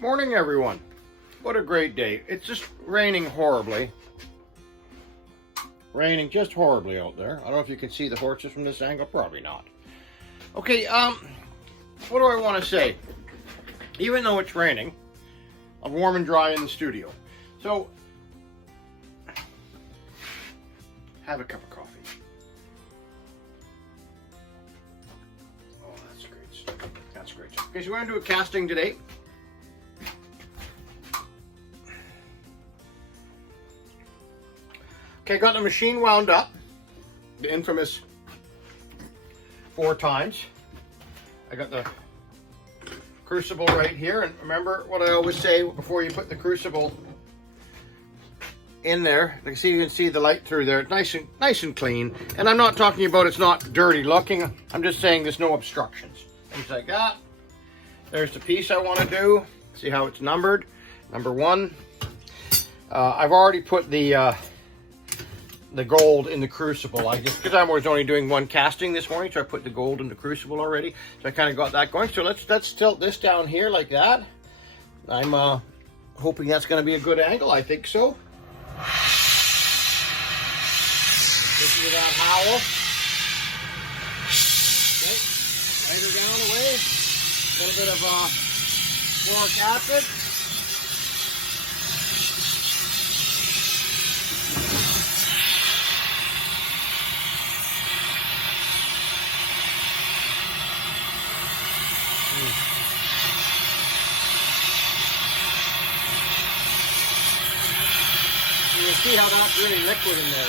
Morning, everyone. What a great day. It's just raining horribly. Raining just horribly out there. I don't know if you can see the horses from this angle. Probably not. Okay, what do I want to say? Even though it's raining, I'm warm and dry in the studio. So, have a cup of coffee. Oh, that's great stuff. That's great stuff. Okay, so we're going to do a casting today. Okay, got the machine wound up, the infamous 4 times. I got the crucible right here, and remember what I always say before you put the crucible in there. You can see the light through there. It's nice and clean. And I'm not talking about it's not dirty looking. I'm just saying there's no obstructions. Things like that. There's the piece I want to do. See how it's numbered. Number 1. I've already put the gold in the crucible. Because I was only doing 1 casting this morning, so I put the gold in the crucible already. So I kind of got that going. So let's tilt this down here like that. I'm hoping that's going to be a good angle. I think so. Listen to that howl. Okay, lighter down away. A little bit of boric acid. You'll see how that's really liquid in there.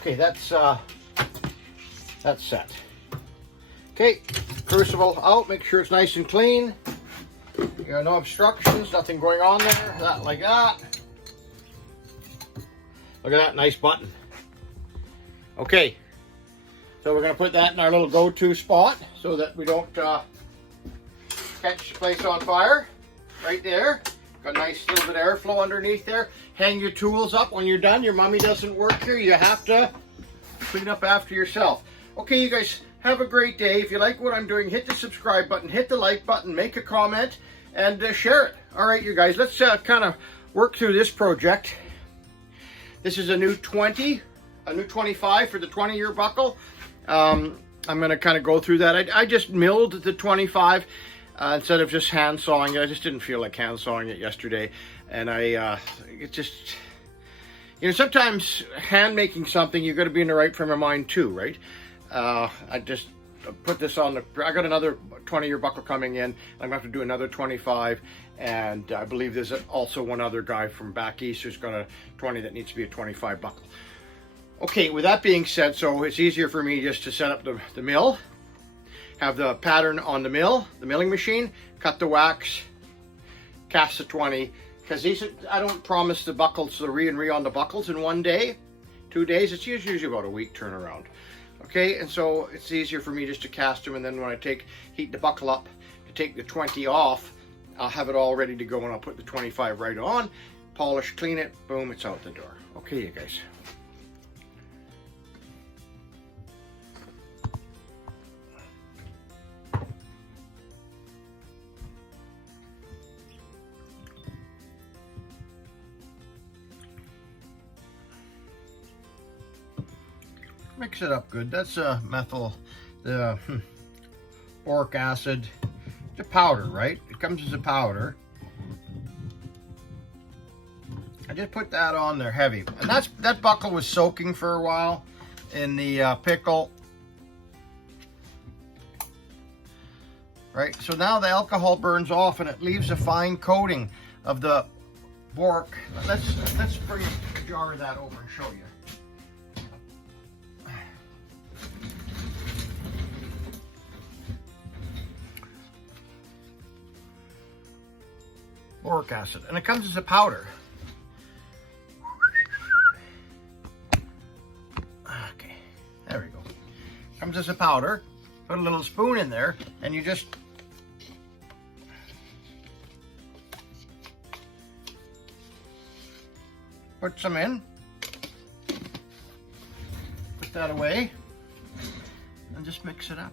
Okay, that's set. Okay, crucible out, make sure it's nice and clean. You got no obstructions, nothing going on there, that like that. Look at that nice button. Okay, so we're gonna put that in our little go-to spot so that we don't catch the place on fire. Right there. Got a nice little bit of airflow underneath there. Hang your tools up when you're done. Your mommy doesn't work here. You have to clean up after yourself. Okay, you guys, have a great day. If you like what I'm doing, hit the subscribe button, hit the like button, make a comment, and share it. All right, you guys, let's kind of work through this project. This is a new 20, a new 25 for the 20-year buckle. I'm going to kind of go through that. I just milled the 25. Instead of just hand sawing it. I just didn't feel like hand sawing it yesterday, and it just, you know, sometimes hand making something, you got to be in the right frame of mind too, right? I just put this on I got another 20-year buckle coming in. I'm gonna have to do another 25, and I believe there's also one other guy from back east who's got a 20 that needs to be a 25 buckle. Okay, with that being said, so it's easier for me just to set up the mill. Have the pattern on the milling machine, cut the wax, cast the 20, because I don't promise the buckles, the re and re on the buckles in 1 day, 2 days. It's usually about a week turnaround. Okay, and so it's easier for me just to cast them, and then when I heat the buckle up to take the 20 off, I'll have it all ready to go, and I'll put the 25 right on, polish, clean it, boom, it's out the door. Okay, you guys. Mix it up good. That's methyl, the boric acid. It's a powder, right? It comes as a powder. I just put that on there heavy, and that buckle was soaking for a while in the pickle. Right, so now the alcohol burns off, and it leaves a fine coating of the Bork. Let's bring a jar of that over and show you. Boric acid, and it comes as a powder. Okay, there we go. Comes as a powder. Put a little spoon in there, and you just put some in. Put that away, and just mix it up.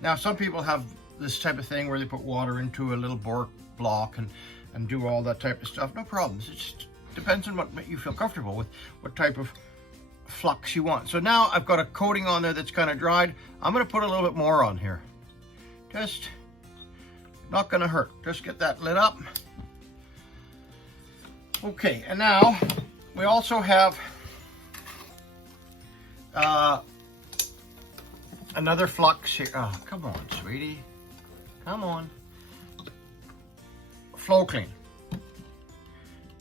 Now, some people have this type of thing where they put water into a little Bork block and do all that type of stuff. No problems. It just depends on what you feel comfortable with, what type of flux you want. So now I've got a coating on there that's kind of dried. I'm going to put a little bit more on here. Just not going to hurt. Just get that lit up. Okay, and now we also have another flux here. Oh, come on, sweetie. Come on. Flow Clean.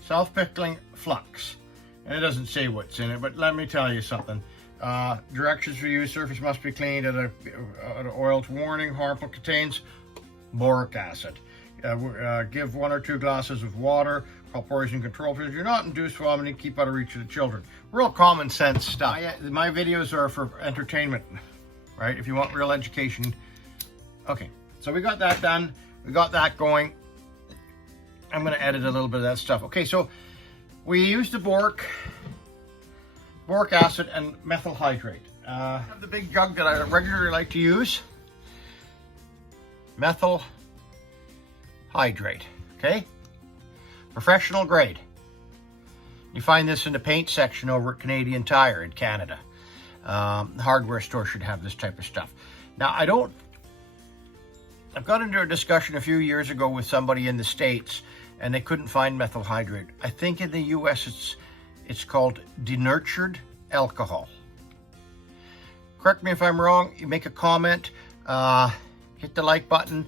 Self-pickling flux. And it doesn't say what's in it, but let me tell you something. Directions for use: surface must be cleaned at an oiled warning. Harmful, contains boric acid. Give 1 or 2 glasses of water. Call poison control. If you're not induced vomiting, keep out of reach of the children. Real common sense stuff. My videos are for entertainment, right? If you want real education. Okay, so we got that done. We got that going. I'm going to edit a little bit of that stuff. Okay, so we used the boric acid and methyl hydrate. I have the big jug that I regularly like to use. Methyl hydrate, okay? Professional grade. You find this in the paint section over at Canadian Tire in Canada. The hardware store should have this type of stuff. Now, I've got into a discussion a few years ago with somebody in the States, and they couldn't find methyl hydrate. I think in the US it's called denatured alcohol. Correct me if I'm wrong. You make a comment, hit the like button,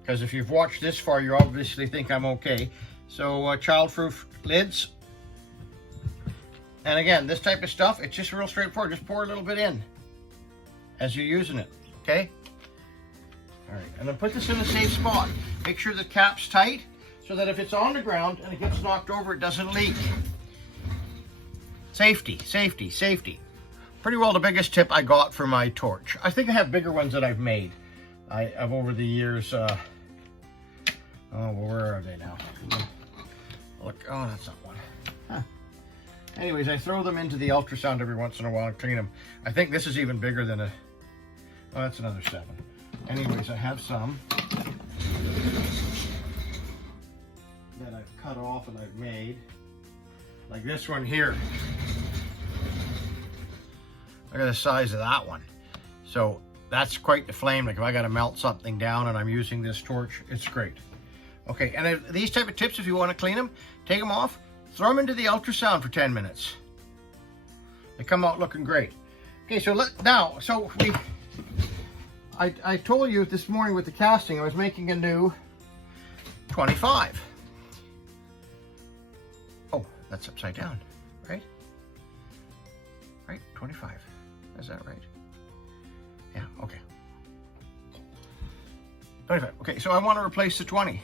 because if you've watched this far, you obviously think I'm okay. So child-proof lids. And again, this type of stuff, it's just real straightforward. Just pour a little bit in as you're using it, okay? All right, and then put this in a safe spot. Make sure the cap's tight so that if it's on the ground and it gets knocked over, it doesn't leak. Safety, safety, safety. Pretty well the biggest tip I got for my torch. I think I have bigger ones that I've made. I've over the years, oh, well, where are they now? Look, oh, that's not one. Huh. Anyways, I throw them into the ultrasound every once in a while and clean them. I think this is even bigger than oh, that's another 7. Anyways, I have some that I've cut off and I've made. Like this one here. Look at the size of that one. So that's quite the flame. Like if I got to melt something down and I'm using this torch, it's great. Okay, and these type of tips, if you want to clean them, take them off, throw them into the ultrasound for 10 minutes. They come out looking great. Okay, so I told you this morning with the casting, I was making a new 25. Oh, that's upside down, right? Right, 25. Is that right? Yeah, okay. 25. Okay, so I want to replace the 20.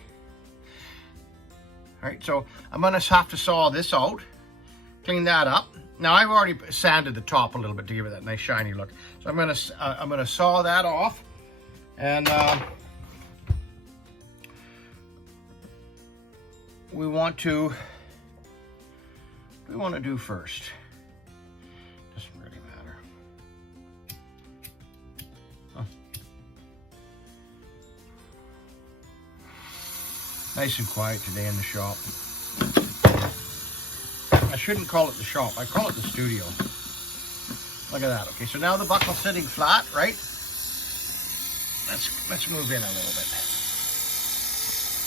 All right, so I'm going to have to saw this out, clean that up. Now I've already sanded the top a little bit to give it that nice shiny look. So I'm going to saw that off, and we want to do first. Doesn't really matter. Huh. Nice and quiet today in the shop. I shouldn't call it the shop. I call it the studio. Look at that. Okay, so now the buckle's sitting flat, right? Let's move in a little bit.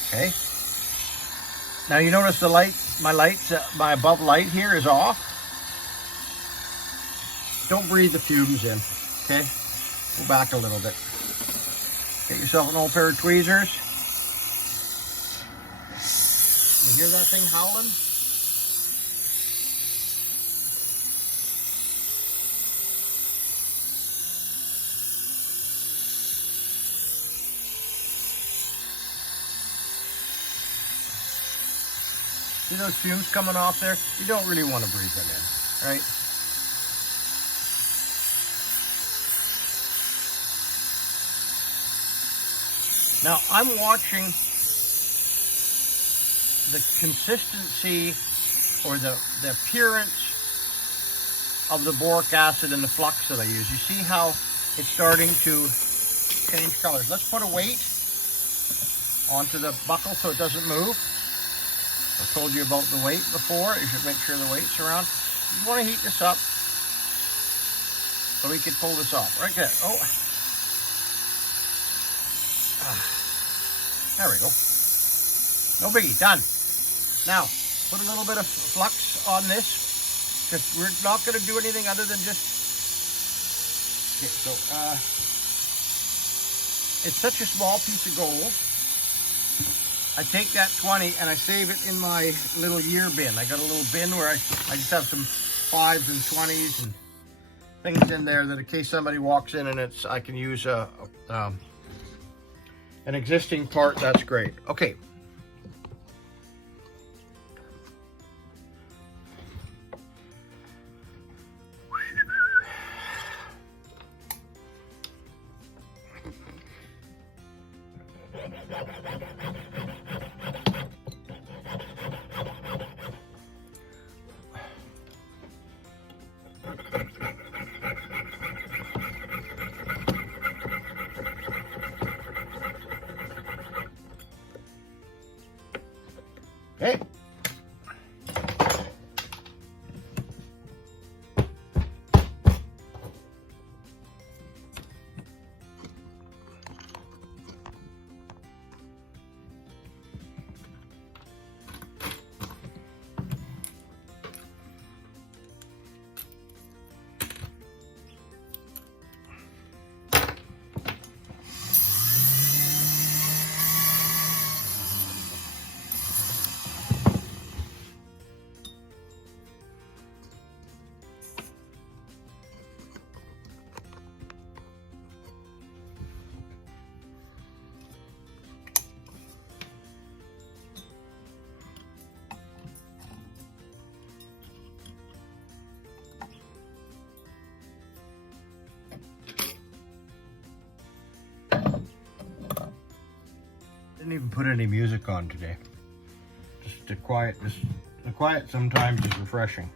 Okay. Now you notice the light, my above light here is off. Don't breathe the fumes in, okay? Go back a little bit. Get yourself an old pair of tweezers. You hear that thing howling? See those fumes coming off there? You don't really want to breathe them in, right? Now I'm watching the consistency or the appearance of the boric acid in the flux that I use. You see how it's starting to change colors. Let's put a weight onto the buckle so it doesn't move. I told you about the weight before. You should make sure the weight's around. You want to heat this up so we can pull this off. Right there. Oh. There we go. No biggie. Done. Now, put a little bit of flux on this, because we're not going to do anything other than just... Okay, so, it's such a small piece of gold. I take that 20 and I save it in my little year bin. I got a little bin where I just have some 5s and 20s and things in there that in case somebody walks in and I can use an existing part. That's great. Okay. Okay. Didn't even put any music on today. Just the quiet sometimes is refreshing.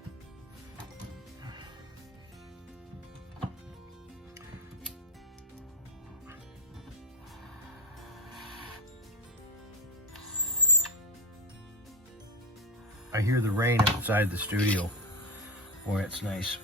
I hear the rain outside the studio. Boy, it's nice.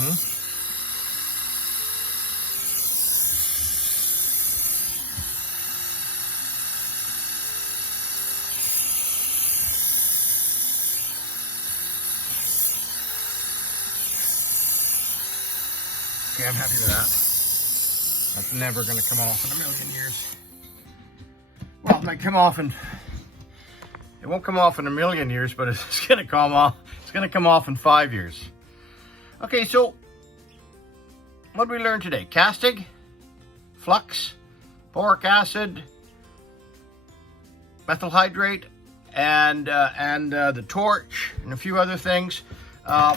Okay, I'm happy with that. That's never going to come off in a million years. Well, it might come off in, it won't come off in a million years, but it's going to come off. It's going to come off in 5 years. Okay, so what did we learn today? Casting, flux, boric acid, methyl hydrate, and the torch, and a few other things.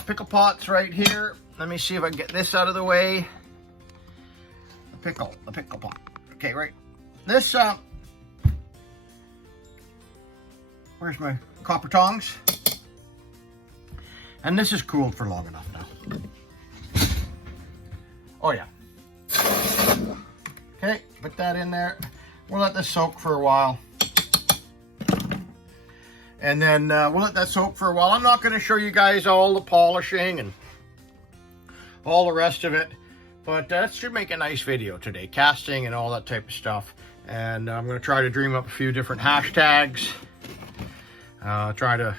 Pickle pots right here. Let me see if I can get this out of the way. The pickle pot. Okay, right. This, where's my copper tongs? And this is cooled for long enough now. Oh yeah. Okay, put that in there. We'll let this soak for a while. And then we'll let that soak for a while. I'm not going to show you guys all the polishing and all the rest of it, but that should make a nice video today, casting and all that type of stuff. And I'm going to try to dream up a few different hashtags. Try to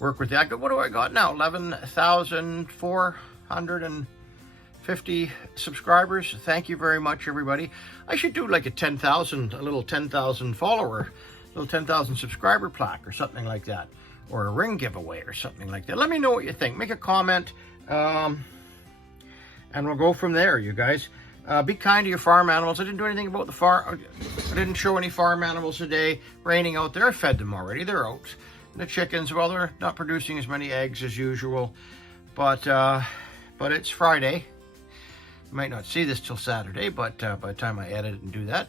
work with that. What do I got now? 11,450 subscribers. Thank you very much, everybody. I should do like a little 10,000 follower, little 10,000 subscriber plaque or something like that, or a ring giveaway or something like that. Let me know what you think. Make a comment. And we'll go from there, you guys. Be kind to your farm animals. I didn't do anything about the farm. I didn't show any farm animals today. Raining out there. I fed them already. They're out. And the chickens, well, they're not producing as many eggs as usual. But it's Friday. You might not see this till Saturday, but by the time I edit it and do that,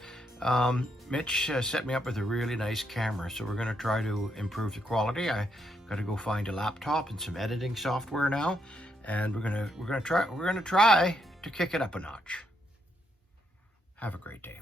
Mitch set me up with a really nice camera. So we're going to try to improve the quality. I got to go find a laptop and some editing software now. And we're gonna try to kick it up a notch. Have a great day.